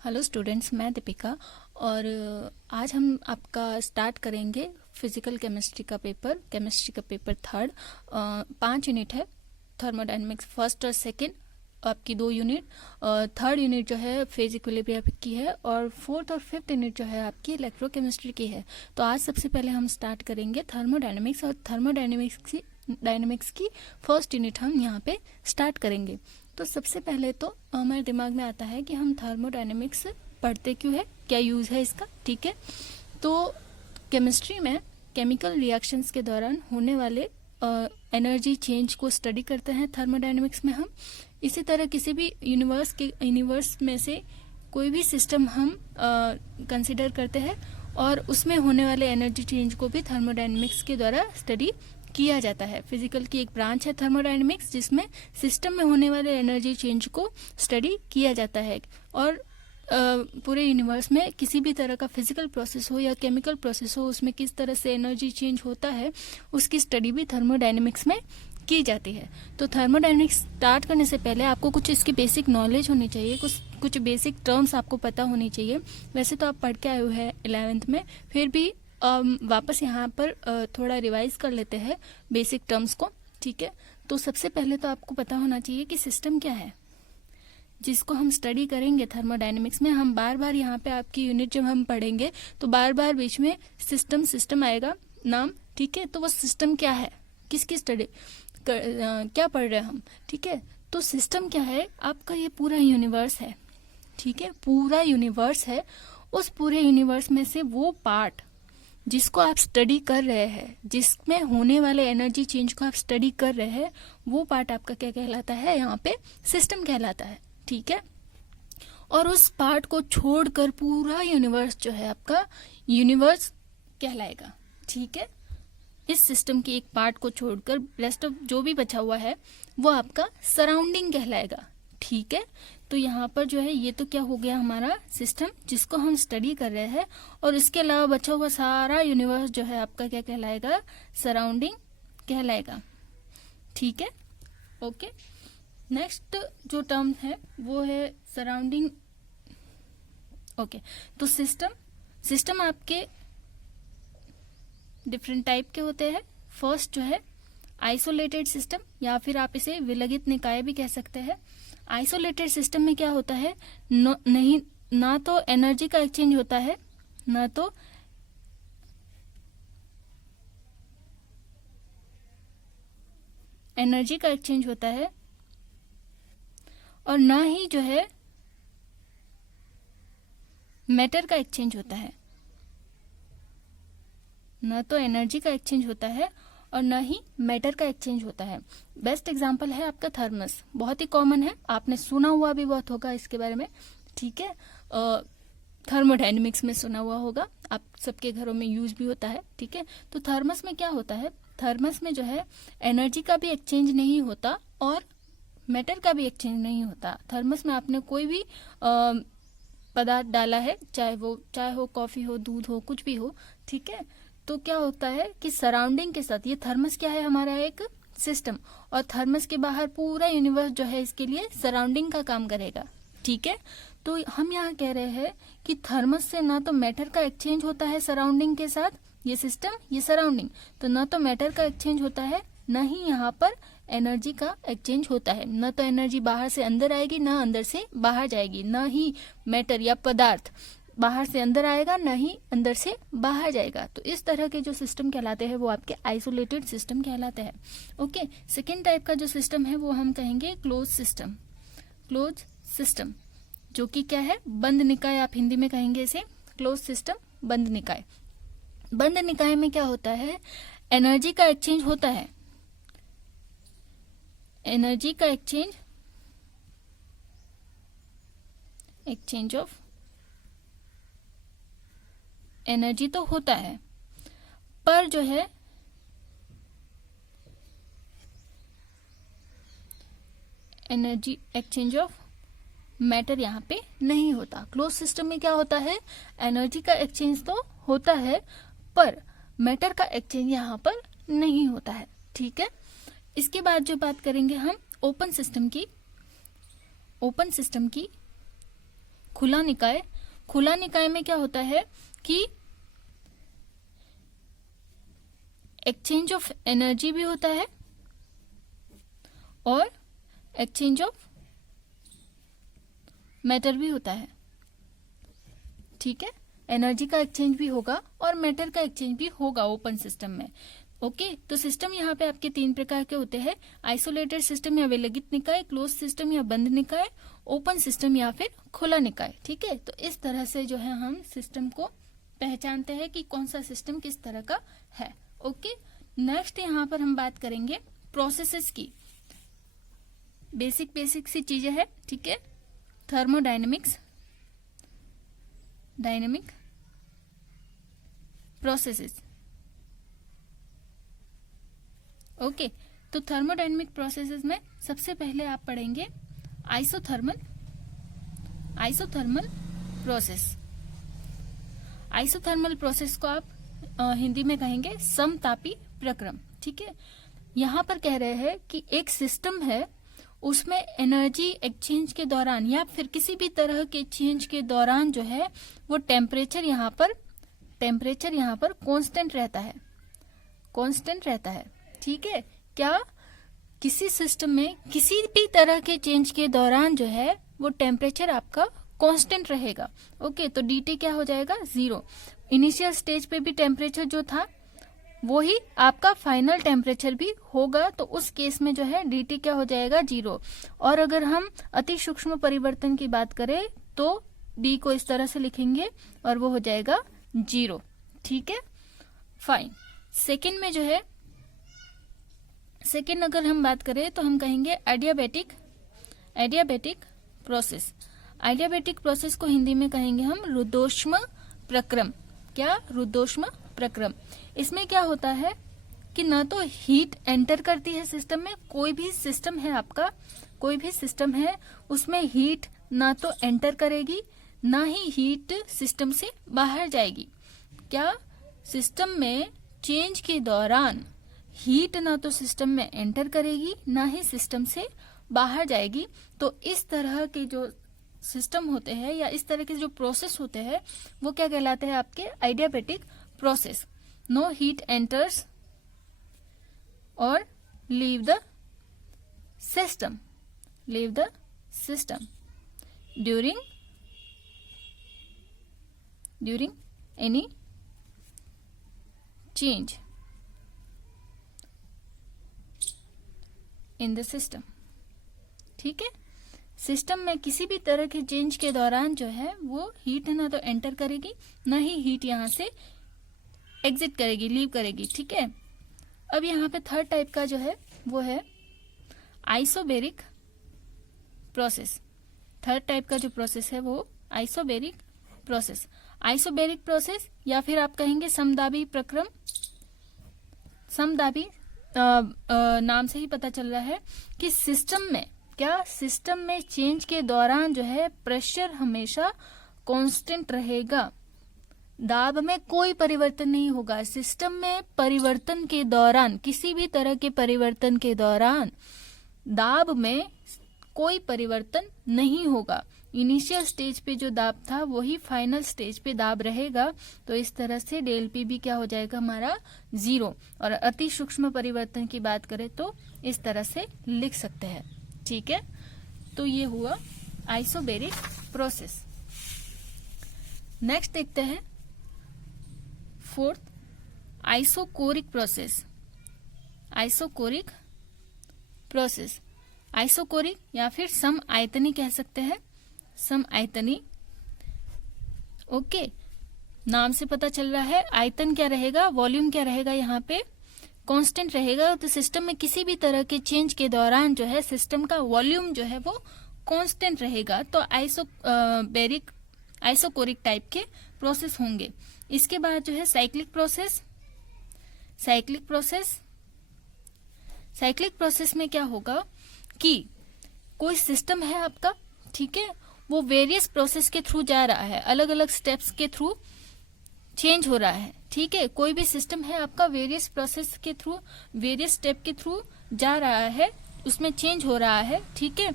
Hello students, मैं दीपिका और आज हम आपका स्टार्ट करेंगे फिजिकल केमिस्ट्री का पेपर थर्ड। 5 यूनिट है थर्मोडायनेमिक्स, फर्स्ट और सेकंड आपकी 2 यूनिट। थर्ड यूनिट जो है फेज इक्विलिब्रियम की है और फोर्थ और फिफ्थ यूनिट जो है आपकी इलेक्ट्रोकेमिस्ट्री की है। तो आज सबसे पहले हम स्टार्ट करेंगे थर्मोडायनेमिक्स और थर्मोडायनेमिक्स की फर्स्ट यूनिट हम यहाँ पे स्टार्ट करेंगे। तो सबसे पहले तो हमारे दिमाग में आता है कि हम थर्मोडायनेमिक्स पढ़ते क्यों है, क्या यूज़ है इसका। ठीक है, तो केमिस्ट्री में केमिकल रिएक्शंस के दौरान होने वाले एनर्जी चेंज को स्टडी करते हैं थर्मोडायनेमिक्स में हम। इसी तरह किसी भी यूनिवर्स में से कोई भी सिस्टम हम कंसिडर करते हैं और उसमें होने वाले एनर्जी चेंज को भी थर्मोडायनेमिक्स के द्वारा स्टडी किया जाता है। फिजिकल की एक ब्रांच है थर्मोडायनेमिक्स, जिसमें सिस्टम में होने वाले एनर्जी चेंज को स्टडी किया जाता है और पूरे यूनिवर्स में किसी भी तरह का फिजिकल प्रोसेस हो या केमिकल प्रोसेस हो, उसमें किस तरह से एनर्जी चेंज होता है उसकी स्टडी भी थर्मोडायनेमिक्स में की जाती है। तो थर्मोडायनेमिक्स स्टार्ट करने से पहले आपको कुछ इसकी बेसिक नॉलेज होनी चाहिए, कुछ बेसिक टर्म्स आपको पता होनी चाहिए। वैसे तो आप पढ़ के आए हुए हैं 11th में, फिर भी वापस यहाँ पर थोड़ा रिवाइज कर लेते हैं बेसिक टर्म्स को। ठीक है, तो सबसे पहले तो आपको पता होना चाहिए कि सिस्टम क्या है जिसको हम स्टडी करेंगे थर्मोडायनेमिक्स में। हम बार बार यहाँ पे आपकी यूनिट जब हम पढ़ेंगे तो बार बार बीच में सिस्टम आएगा नाम। ठीक है, तो वो सिस्टम क्या है, किसकी स्टडी क्या पढ़ रहे हैं हम। ठीक है, तो सिस्टम क्या है, आपका ये पूरा यूनिवर्स है। ठीक है, पूरा यूनिवर्स है। उस पूरे यूनिवर्स में से वो पार्ट जिसको आप स्टडी कर रहे हैं, जिसमें होने वाले एनर्जी चेंज को आप स्टडी कर रहे हैं, वो पार्ट आपका क्या कहलाता है, यहाँ पे सिस्टम कहलाता है। ठीक है, और उस पार्ट को छोड़कर पूरा यूनिवर्स जो है आपका यूनिवर्स कहलाएगा। ठीक है, इस सिस्टम की एक पार्ट को छोड़कर रेस्ट ऑफ जो भी बचा हुआ है वो आपका सराउंडिंग कहलाएगा। ठीक है, तो यहाँ पर जो है ये तो क्या हो गया हमारा सिस्टम जिसको हम स्टडी कर रहे हैं, और इसके अलावा बचा हुआ सारा यूनिवर्स जो है आपका क्या कहलाएगा, सराउंडिंग कहलाएगा। ठीक है, ओके। नेक्स्ट जो टर्म है वो है सराउंडिंग। ओके, तो सिस्टम आपके डिफरेंट टाइप के होते हैं। फर्स्ट जो है आइसोलेटेड सिस्टम, या फिर आप इसे विलगित निकाय भी कह सकते हैं। आइसोलेटेड सिस्टम में क्या होता है, ना तो एनर्जी का एक्सचेंज होता है, ना तो एनर्जी का एक्सचेंज होता है, और ना ही जो है मैटर का एक्सचेंज होता है। ना तो एनर्जी का एक्सचेंज होता है और ना ही मैटर का एक्सचेंज होता है। बेस्ट एग्जांपल है आपका थर्मस, बहुत ही कॉमन है, आपने सुना हुआ भी बहुत होगा इसके बारे में। ठीक है, थर्मोडायनेमिक्स में सुना हुआ होगा, आप सबके घरों में यूज भी होता है। ठीक है, तो थर्मस में क्या होता है, थर्मस में जो है एनर्जी का भी एक्सचेंज नहीं होता और मैटर का भी एक्सचेंज नहीं होता। थर्मस में आपने कोई भी पदार्थ डाला है, चाहे वो चाय हो, कॉफी हो, दूध हो, कुछ भी हो। ठीक है, तो क्या होता है कि सराउंडिंग के साथ, ये थर्मस क्या है हमारा एक सिस्टम, और थर्मस के बाहर पूरा यूनिवर्स जो है इसके लिए सराउंडिंग का काम करेगा। ठीक है, तो हम यहाँ कह रहे हैं कि थर्मस से ना तो मैटर का एक्सचेंज होता है सराउंडिंग के साथ, ये सिस्टम ये सराउंडिंग, तो ना तो मैटर का एक्सचेंज होता है, ना ही यहाँ पर एनर्जी का एक्सचेंज होता है। ना तो एनर्जी बाहर से अंदर आएगी, ना अंदर से बाहर जाएगी, ना ही मैटर या पदार्थ बाहर से अंदर आएगा, ना ही अंदर से बाहर जाएगा। तो इस तरह के जो सिस्टम कहलाते हैं वो आपके आइसोलेटेड सिस्टम कहलाते हैं। ओके, सेकेंड टाइप का जो सिस्टम है वो हम कहेंगे क्लोज सिस्टम, जो कि क्या है, बंद निकाय, आप हिंदी में कहेंगे इसे क्लोज सिस्टम, बंद निकाय। बंद निकाय में क्या होता है, एनर्जी का एक्सचेंज होता है, एनर्जी का एक्सचेंज ऑफ एनर्जी तो होता है, पर जो है एनर्जी एक्सचेंज ऑफ मैटर यहाँ पे नहीं होता। क्लोज सिस्टम में क्या होता है, एनर्जी का एक्सचेंज तो होता है पर मैटर का एक्सचेंज यहाँ पर नहीं होता है। ठीक है, इसके बाद जो बात करेंगे हम ओपन सिस्टम की, खुला निकाय। खुला निकाय में क्या होता है कि एक्सचेंज ऑफ एनर्जी भी होता है और एक्सचेंज ऑफ मैटर भी होता है। ठीक है, एनर्जी का एक्सचेंज भी होगा और मैटर का एक्सचेंज भी होगा ओपन सिस्टम में। ओके, तो सिस्टम यहाँ पे आपके 3 प्रकार के होते हैं, आइसोलेटेड सिस्टम या विलगित निकाय, क्लोज सिस्टम या बंद निकाय, ओपन सिस्टम या फिर खुला निकाय। ठीक है, तो इस तरह से जो है हम सिस्टम को पहचानते हैं कि कौन सा सिस्टम किस तरह का है। ओके, नेक्स्ट यहाँ पर हम बात करेंगे प्रोसेसेस की। बेसिक सी चीजें हैं। ठीक है, थर्मोडायनेमिक्स, डायनेमिक प्रोसेसेस। ओके, तो थर्मोडायनेमिक प्रोसेसेस में सबसे पहले आप पढ़ेंगे आइसोथर्मल प्रोसेस। आइसोथर्मल प्रोसेस को आप हिंदी में कहेंगे समतापी प्रक्रम। ठीक है, यहाँ पर कह रहे हैं कि एक सिस्टम है, उसमें एनर्जी एक्सचेंज के दौरान या फिर किसी भी तरह के चेंज के दौरान जो है वो टेम्परेचर यहाँ पर कांस्टेंट रहता है। ठीक है, क्या किसी सिस्टम में किसी भी तरह के चेंज के दौरान जो है वो टेम्परेचर आपका कांस्टेंट रहेगा। ओके, तो dt क्या हो जाएगा 0। इनिशियल स्टेज पे भी टेम्परेचर जो था वो ही आपका फाइनल टेम्परेचर भी होगा, तो उस केस में जो है dt क्या हो जाएगा 0। और अगर हम अति सूक्ष्म परिवर्तन की बात करें तो d को इस तरह से लिखेंगे और वो हो जाएगा 0। ठीक है, फाइन। सेकेंड में जो है, सेकेंड अगर हम बात करें तो हम कहेंगे एडियाबैटिक प्रोसेस। एडियाबैटिक प्रोसेस को हिंदी में कहेंगे हम रुद्धोष्म प्रक्रम। क्या? रुद्धोष्म प्रक्रम। इसमें क्या होता है कि ना तो हीट एंटर करती है सिस्टम में, कोई भी सिस्टम है उसमें हीट ना तो एंटर करेगी ना ही हीट सिस्टम से बाहर जाएगी। क्या? सिस्टम में चेंज के दौरान हीट ना तो सिस्टम में एंटर करेगी ना ही सिस्टम से बाहर जाएगी। तो इस तरह के जो सिस्टम होते हैं या इस तरह के जो प्रोसेस होते हैं वो क्या कहलाते हैं आपके adiabatic process. No heat enters और leave the system during any change in the system. ठीक है, सिस्टम में किसी भी तरह के चेंज के दौरान जो है वो हीट ना तो एंटर करेगी ना ही हीट यहाँ से एग्जिट करेगी, लीव करेगी। ठीक है, अब यहाँ पे थर्ड टाइप का जो है वो है आइसोबैरिक प्रोसेस। थर्ड टाइप का जो प्रोसेस है वो आइसोबैरिक प्रोसेस या फिर आप कहेंगे समदाबी प्रक्रम। समदाबी नाम से ही पता चल रहा है कि सिस्टम में चेंज के दौरान जो है प्रेशर हमेशा कांस्टेंट रहेगा, दाब में कोई परिवर्तन नहीं होगा। सिस्टम में परिवर्तन के दौरान, किसी भी तरह के परिवर्तन के दौरान दाब में कोई परिवर्तन नहीं होगा। इनिशियल स्टेज पे जो दाब था वही फाइनल स्टेज पे दाब रहेगा। तो इस तरह से डेल पी भी क्या हो जाएगा हमारा 0। और अति सूक्ष्म परिवर्तन की बात करें तो इस तरह से लिख सकते हैं। ठीक है, तो ये हुआ आइसोबैरिक प्रोसेस। नेक्स्ट देखते हैं फोर्थ, आइसोकोरिक प्रोसेस। आइसोकोरिक या फिर सम आयतनी कह सकते हैं, सम आयतनी। ओके, नाम से पता चल रहा है आयतन क्या रहेगा, वॉल्यूम क्या रहेगा, यहाँ पे कांस्टेंट रहेगा। तो सिस्टम में किसी भी तरह के चेंज के दौरान जो है सिस्टम का वॉल्यूम जो है वो कांस्टेंट रहेगा। तो आइसोकोरिक टाइप के प्रोसेस होंगे। इसके बाद जो है साइक्लिक प्रोसेस में क्या होगा कि कोई सिस्टम है आपका, ठीक है, वो वेरियस प्रोसेस के थ्रू जा रहा है, अलग अलग स्टेप्स के थ्रू चेंज हो रहा है। ठीक है, कोई भी सिस्टम है आपका वेरियस प्रोसेस के थ्रू, वेरियस स्टेप के थ्रू जा रहा है, उसमें चेंज हो रहा है। ठीक है,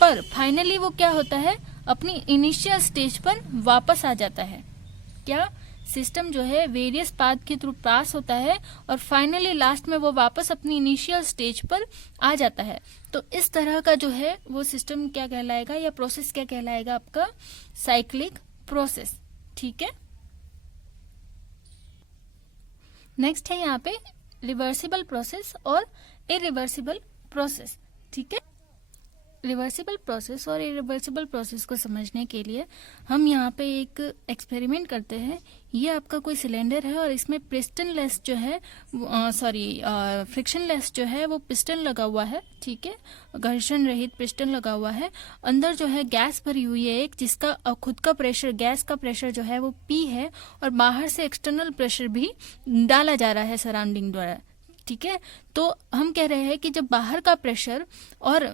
पर फाइनली वो क्या होता है, अपनी इनिशियल स्टेज पर वापस आ जाता है। क्या सिस्टम जो है वेरियस पाथ के थ्रू पास होता है और फाइनली लास्ट में वो वापस अपनी इनिशियल स्टेज पर आ जाता है। तो इस तरह का जो है वो सिस्टम क्या कहलाएगा या प्रोसेस क्या कहलाएगा, आपका साइक्लिक प्रोसेस। ठीक है, नेक्स्ट है यहाँ पे रिवर्सिबल प्रोसेस और इरिवर्सिबल प्रोसेस। ठीक है, रिवर्सिबल प्रोसेस और इरिवर्सिबल प्रोसेस को समझने के लिए हम यहाँ पे एक एक्सपेरिमेंट करते हैं। ये आपका कोई सिलेंडर है और इसमें पिस्टनलेस जो है फ्रिक्शनलेस जो है वो पिस्टन लगा हुआ है। ठीक है, घर्षण रहित पिस्टन लगा हुआ है। अंदर जो है गैस भरी हुई है एक, जिसका खुद का प्रेशर, गैस का प्रेशर जो है वो P है और बाहर से एक्सटर्नल प्रेशर भी डाला जा रहा है सराउंडिंग द्वारा। ठीक है, तो हम कह रहे हैं कि जब बाहर का प्रेशर और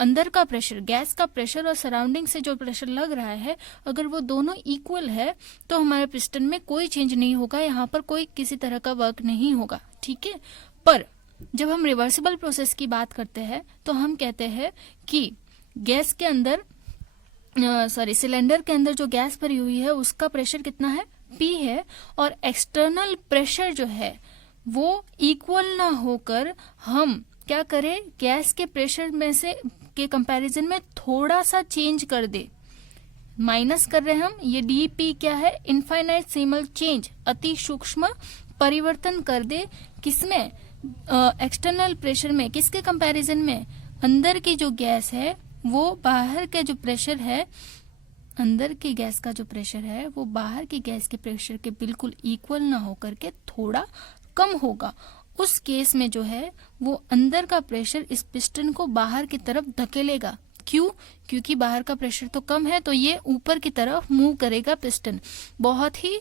अंदर का प्रेशर, गैस का प्रेशर और सराउंडिंग से जो प्रेशर लग रहा है, अगर वो दोनों इक्वल है तो हमारे पिस्टन में कोई चेंज नहीं होगा, यहाँ पर कोई किसी तरह का वर्क नहीं होगा। ठीक है, पर जब हम रिवर्सिबल प्रोसेस की बात करते हैं तो हम कहते हैं कि गैस के अंदर सिलेंडर के अंदर जो गैस भरी हुई है उसका प्रेशर कितना है, P है, और एक्सटर्नल प्रेशर जो है वो इक्वल ना होकर हम क्या करें, गैस के प्रेशर में से के कंपैरिजन में थोड़ा सा चेंज कर दे, माइनस कर रहे हैं हम। ये DP क्या है, इनफाइनाइटेसिमल चेंज, अति सूक्ष्म परिवर्तन कर दे। किसमें, एक्सटर्नल प्रेशर में। किसके कंपैरिजन में, अंदर की जो गैस है वो बाहर के जो प्रेशर है, अंदर की गैस का जो प्रेशर है वो बाहर की गैस के प्रेशर के बिल्कुल इक्वल ना होकर के थोड़ा कम होगा। उस केस में जो है वो अंदर का प्रेशर इस पिस्टन को बाहर की तरफ धकेलेगा। क्यों, क्योंकि बाहर का प्रेशर तो कम है, तो ये ऊपर की तरफ मूव करेगा पिस्टन, बहुत ही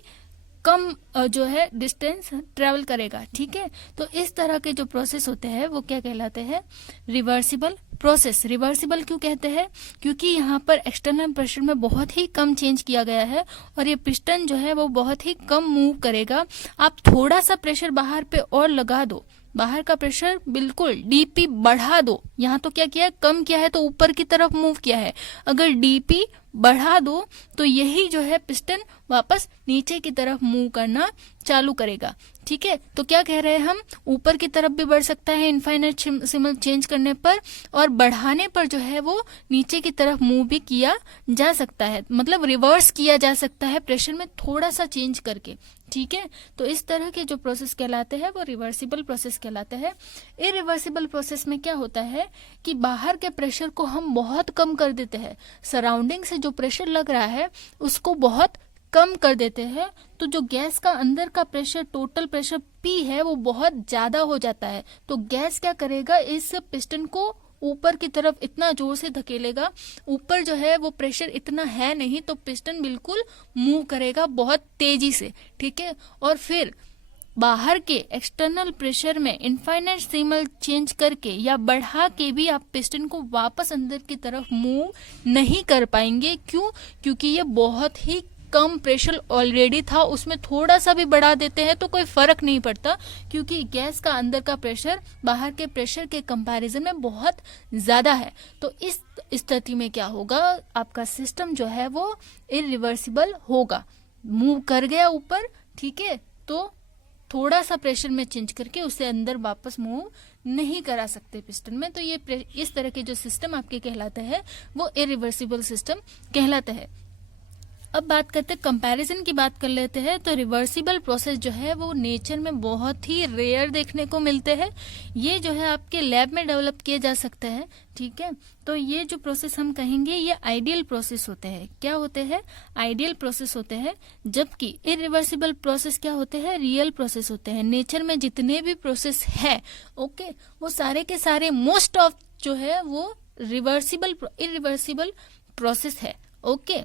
कम जो है डिस्टेंस ट्रेवल करेगा। ठीक है, तो इस तरह के जो प्रोसेस होते हैं वो क्या कहलाते हैं, रिवर्सिबल प्रोसेस। रिवर्सिबल क्यों कहते हैं, क्योंकि यहाँ पर एक्सटर्नल प्रेशर में बहुत ही कम चेंज किया गया है और ये पिस्टन जो है वो बहुत ही कम मूव करेगा। आप थोड़ा सा प्रेशर बाहर पे और लगा दो, बाहर का प्रेशर बिल्कुल DP बढ़ा दो। यहाँ तो क्या किया है, कम किया है तो ऊपर की तरफ मूव किया है। अगर DP बढ़ा दो तो यही जो है पिस्टन वापस नीचे की तरफ मूव करना चालू करेगा। ठीक है, तो क्या कह रहे हैं हम, ऊपर की तरफ भी बढ़ सकता है इनफाइनाइटेसिमल चेंज करने पर, और बढ़ाने पर जो है वो नीचे की तरफ मूव भी किया जा सकता है, मतलब रिवर्स किया जा सकता है प्रेशर में थोड़ा सा चेंज करके। ठीक है, तो इस तरह के जो प्रोसेस कहलाते हैं वो रिवर्सिबल प्रोसेस कहलाते हैं। इरिवर्सिबल प्रोसेस में क्या होता है कि बाहर के प्रेशर को हम बहुत कम कर देते हैं, सराउंडिंग से जो प्रेशर लग रहा है उसको बहुत कम कर देते हैं, तो जो गैस का अंदर का प्रेशर, टोटल प्रेशर P है वो बहुत ज्यादा हो जाता है। तो गैस क्या करेगा, इस पिस्टन को ऊपर की तरफ इतना जोर से धकेलेगा, ऊपर जो है वो प्रेशर इतना है नहीं, तो पिस्टन बिल्कुल मूव करेगा बहुत तेजी से। ठीक है, और फिर बाहर के एक्सटर्नल प्रेशर में इनफाइनाइटेसिमल चेंज करके या बढ़ा के भी आप पिस्टन को वापस अंदर की तरफ मूव नहीं कर पाएंगे। क्यों, क्योंकि ये बहुत ही कम प्रेशर ऑलरेडी था, उसमें थोड़ा सा भी बढ़ा देते हैं तो कोई फर्क नहीं पड़ता, क्योंकि गैस का अंदर का प्रेशर बाहर के प्रेशर के कंपैरिजन में बहुत ज्यादा है। तो इस स्थिति में क्या होगा, आपका सिस्टम जो है वो इरिवर्सिबल होगा, मूव कर गया ऊपर। ठीक है, तो थोड़ा सा प्रेशर में चेंज करके उसे अंदर वापस मूव नहीं करा सकते पिस्टन में। तो ये इस तरह के जो सिस्टम आपके कहलाते हैं वो इरिवर्सिबल सिस्टम कहलाता है। अब बात करते हैं, कंपैरिजन की बात कर लेते हैं। तो रिवर्सिबल प्रोसेस जो है वो नेचर में बहुत ही रेयर देखने को मिलते हैं। ये जो है आपके लैब में डेवलप किए जा सकते हैं। ठीक है, तो ये जो प्रोसेस हम कहेंगे ये आइडियल प्रोसेस होते हैं। क्या होते हैं, आइडियल प्रोसेस होते हैं। जबकि इरिवर्सिबल प्रोसेस क्या होते हैं, रियल प्रोसेस होते हैं। नेचर में जितने भी प्रोसेस है, ओके, वो सारे के सारे मोस्ट ऑफ जो है वो इरिवर्सिबल प्रोसेस है। ओके,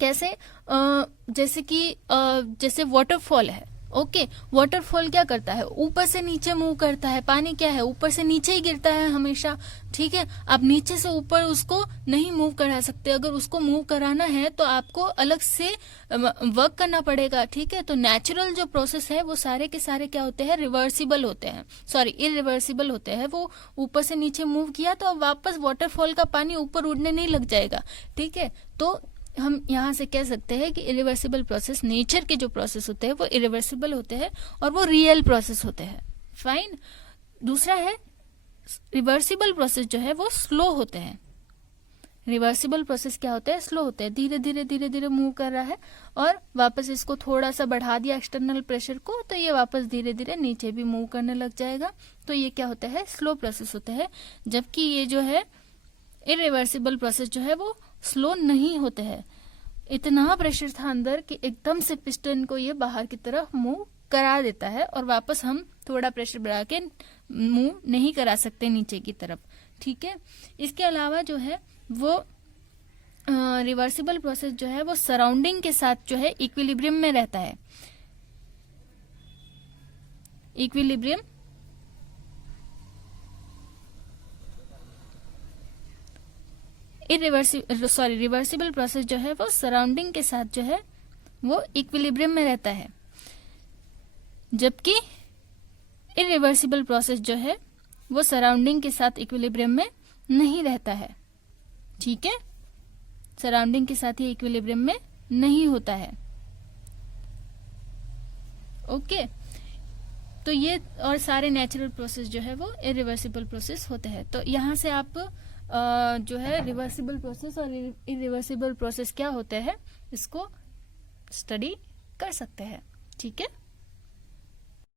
कैसे, जैसे कि जैसे वाटरफॉल है, ओके, वाटरफॉल क्या करता है, ऊपर से नीचे मूव करता है। पानी क्या है, ऊपर से नीचे ही गिरता है हमेशा, ठीक है। आप नीचे से ऊपर उसको नहीं मूव करा सकते, अगर उसको मूव कराना है तो आपको अलग से वर्क करना पड़ेगा, ठीक है। तो नेचुरल जो प्रोसेस है वो सारे के सारे क्या होते हैं, रिवर्सिबल होते हैं, सॉरी इरिवर्सिबल होते हैं। वो ऊपर से नीचे मूव किया तो अब वापस वाटरफॉल का पानी ऊपर उड़ने नहीं लग जाएगा, ठीक है। तो हम यहाँ से कह सकते हैं कि इरिवर्सिबल प्रोसेस, नेचर के जो प्रोसेस होते हैं वो इरिवर्सिबल होते हैं और वो रियल प्रोसेस होते हैं। फाइन। दूसरा है रिवर्सिबल प्रोसेस जो है वो स्लो होते हैं। रिवर्सिबल प्रोसेस क्या होता है, स्लो होते हैं, धीरे धीरे धीरे धीरे मूव कर रहा है और वापस इसको थोड़ा सा बढ़ा दिया एक्सटर्नल प्रेशर को तो ये वापस धीरे धीरे नीचे भी मूव करने लग जाएगा। तो ये क्या होता है, स्लो प्रोसेस होता है। जबकि ये जो है इरिवर्सिबल प्रोसेस जो है वो स्लो नहीं होते हैं। इतना प्रेशर था अंदर कि एकदम से पिस्टन को ये बाहर की तरफ मूव करा देता है और वापस हम थोड़ा प्रेशर बढ़ा के मूव नहीं करा सकते नीचे की तरफ, ठीक है। इसके अलावा जो है वो रिवर्सिबल प्रोसेस जो है वो सराउंडिंग के साथ जो है इक्विलिब्रियम में रहता है। इक्विलिब्रियम रिवर्सिबल प्रोसेस जो है वो सराउंडिंग के साथ जो है वो इक्विलिब्रियम में रहता है, जबकि इरिवर्सिबल प्रोसेस जो है वो सराउंडिंग के साथ इक्विलिब्रियम में नहीं रहता है, ठीक है। सराउंडिंग के साथ ही इक्विलिब्रियम में नहीं होता है, ओके। तो ये और सारे नेचुरल प्रोसेस जो है वो इरिवर्सिबल प्रोसेस होते हैं। तो यहाँ से आप जो है रिवर्सिबल प्रोसेस और इरिवर्सिबल प्रोसेस क्या होते हैं इसको स्टडी कर सकते हैं, ठीक है।